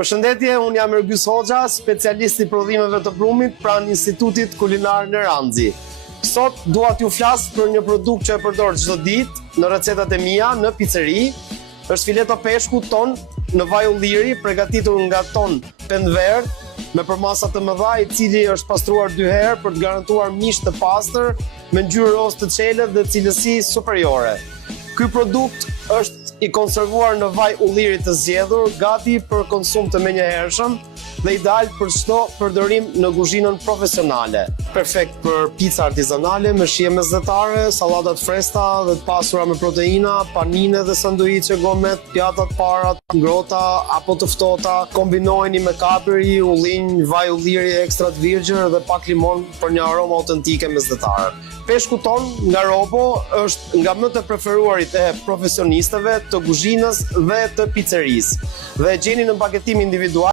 Përshëndetje, unë jam Ergjys Hoxha, specialist i prodhimeve të brumit pranë Institutit Kulinar në Ranxhi. Sot dua t'ju flas për një produkt që e përdor çdo ditë në recetat e mia në piceri. Është fileto peshku ton në vaj ulliri, përgatitur nga ton pendver me përmasa të mëdha, i cili është pastruar 2 herë për të garantuar mish të pastër me ngjyrë roz të çelët dhe cilësi superiore. Ky produkt është i konservuar në vaj ulliri të zgjedhur, gati për konsum të menjëhershëm dhe ideal për çdo përdorim në kuzhinën profesionale. Perfekt për pica artizanale me shije mesdhetare, sallatat freskëta dhe të pasura me proteina, panine dhe sanduiçe gourmet, pjatat para, ngrota apo të ftohta. Kombinojeni me kaperi, ullinj, vaj ulliri ekstra të virgjër dhe pak limon për një aromë autentike mesdhetare. Peshku ton nga Robo është nga më të preferuarit e profesionistëve të kuzhinës dhe të picerisë dhe e gjeni në paketim individual